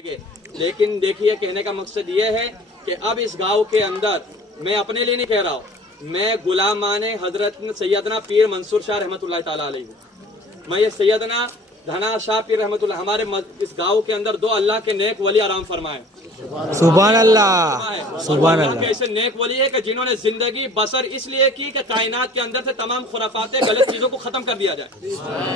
लेकिन देखिए, कहने का मकसद ये है कि अब इस गांव के अंदर, मैं अपने लिए नहीं कह रहा हूँ, मैं गुलामाने हजरत सैयदना पीर मंसूर शाह रहमतुल्लाह ताला अलैहि हूँ। मैं ये सैयदना धना शाह पीर रहमतुल्लाह, हमारे इस गांव के अंदर दो अल्लाह के नेक वली आराम फरमाए। सुभान अल्लाह, सुभान अल्लाह। ऐसे नेक वली है कि जिन्होंने जिंदगी बसर इसलिए की कि कायनात के अंदर से तमाम खुराफाते गलत चीजों को खत्म कर दिया जाए।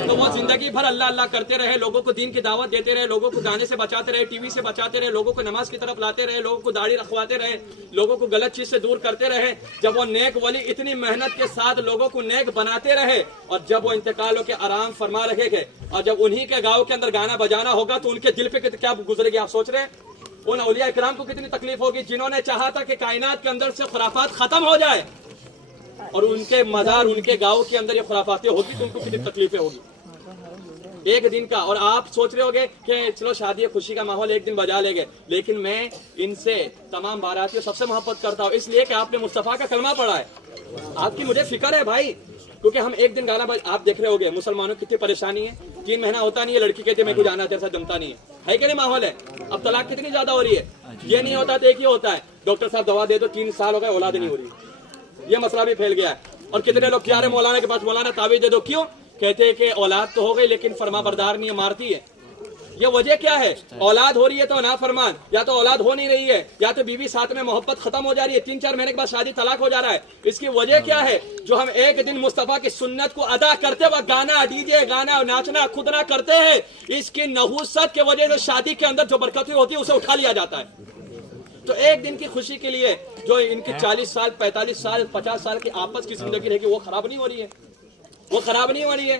तो वो जिंदगी भर अल्लाह अल्लाह करते रहे, लोगों को दीन की दावत देते रहे, लोगों को गाने से बचाते रहे, टीवी से बचाते रहे, लोगों को नमाज की तरफ लाते रहे, लोगों को दाढ़ी रखवाते रहे, लोगों को गलत चीज से दूर करते रहे। जब वो नेक वली इतनी मेहनत के साथ लोगों को नेक बनाते रहे और जब वो इंतकाल के आराम फरमा रहे थे और जब उन्हीं के गाँव के अंदर गाना बजाना होगा तो उनके दिल पे क्या गुजरेगी, आप सोच रहे हैं? उन औलिया इकराम को कितनी तकलीफ होगी जिन्होंने चाहा था कि कायनात के अंदर से खुराफात खत्म हो जाए, और उनके मजार उनके गांव के अंदर ये खुराफातें होगी तो उनको कितनी तकलीफें होगी एक दिन का। और आप सोच रहे होगे कि चलो शादी खुशी का माहौल एक दिन बजा लेंगे, लेकिन मैं इनसे तमाम बारातियों सबसे मोहब्बत करता हूँ, इसलिए कि आपने मुस्तफा का कलमा पढ़ा है। आपकी मुझे फिक्र है भाई, क्योंकि हम एक दिन गाना आप देख रहे होगे मुसलमानों की कितनी परेशानी है। 3 महीना होता नहीं है, लड़की कहती है मेरे को जाना तेरे साथ जमता नहीं है कि नहीं माहौल है। अब तलाक कितनी ज्यादा हो रही है, ये नहीं होता तो एक ही होता है, डॉक्टर साहब दवा दे दो, 3 साल हो गए औलाद नहीं हो रही। ये मसला भी फैल गया है। और कितने लोग क्या रहे मौलाना के पास, मौलाना तावीज दे दो, क्यों? कहते हैं कि औलाद तो हो गई लेकिन फरमा बरदार नहीं है, मारती है। ये वजह क्या है? औलाद हो रही है तो ना फरमान, या तो औलाद हो नहीं रही है, या तो बीवी साथ में मोहब्बत खत्म हो जा रही है, 3-4 महीने के बाद शादी तलाक हो जा रहा है। इसकी वजह क्या है? जो हम एक दिन मुस्तफा की सुन्नत को अदा करते वक्त गाना, डीजे गाना, नाचना खुद ना करते हैं, इसकी नहुसत के वजह से शादी के अंदर जो बरकतें होती है उसे उठा लिया जाता है। तो एक दिन की खुशी के लिए जो इनकी 40 साल 45 साल 50 साल की आपस की जिंदगी रहेगी वो खराब नहीं हो रही है, वो खराब नहीं हो रही है।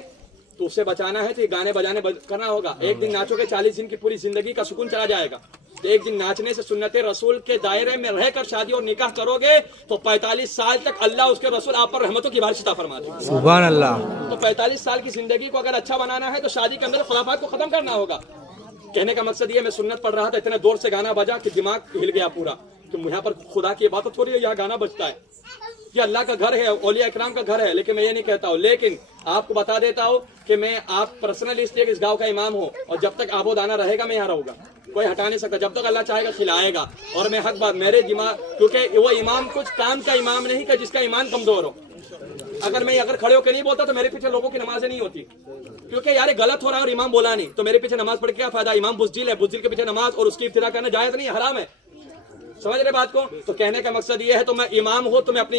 तो उससे बचाना है तो ये गाने बजाने करना होगा। एक दिन नाचोगे 40 दिन की पूरी जिंदगी का सुकून चला जाएगा। तो एक दिन नाचने से सुन्नते रसूल के दायरे में रहकर शादी और निकाह करोगे तो 45 साल तक अल्लाह उसके रसूल आप पर रहमतों की बारिश अता फरमा देगा। सुभान अल्लाह। तो 45 साल की जिंदगी को अगर अच्छा बनाना है तो शादी के अंदर खुराफात को खत्म करना होगा। कहने का मकसद ये, मैं सुन्नत पढ़ रहा था, इतने जोर से गाना बजा कि दिमाग हिल गया पूरा कि यहाँ पर खुदा की बात थोड़ी है, यहाँ गाना बजता है। ये अल्लाह का घर है, औलिया इकराम का घर है, लेकिन मैं ये नहीं कहता हूँ। लेकिन आपको बता देता हूँ कि मैं आप पर्सनली इसलिए इस गांव का इमाम हूँ और जब तक आबोदाना रहेगा मैं यहाँ रहूंगा, कोई हटा नहीं सकता। जब तक अल्लाह चाहेगा खिलाएगा। और मैं हक बात, मेरे दिमाग, क्योंकि वो इमाम कुछ काम का इमाम नहीं कि जिसका ईमान कमजोर हो। अगर खड़े होकर नहीं बोलता तो मेरे पीछे लोगों की नमाजें नहीं होती, क्योंकि यार गलत हो रहा है और इमाम बोला नहीं तो मेरे पीछे नमाज पढ़ के क्या फायदा? इमाम बुज़दिल है, बुज़दिल के पीछे नमाज और उसकी इब्तिदा करना जायज नहीं, हराम है। समझ रहे बात को? तो कहने का मकसद ये है, तो मैं इमाम हूं तो मैं अपनी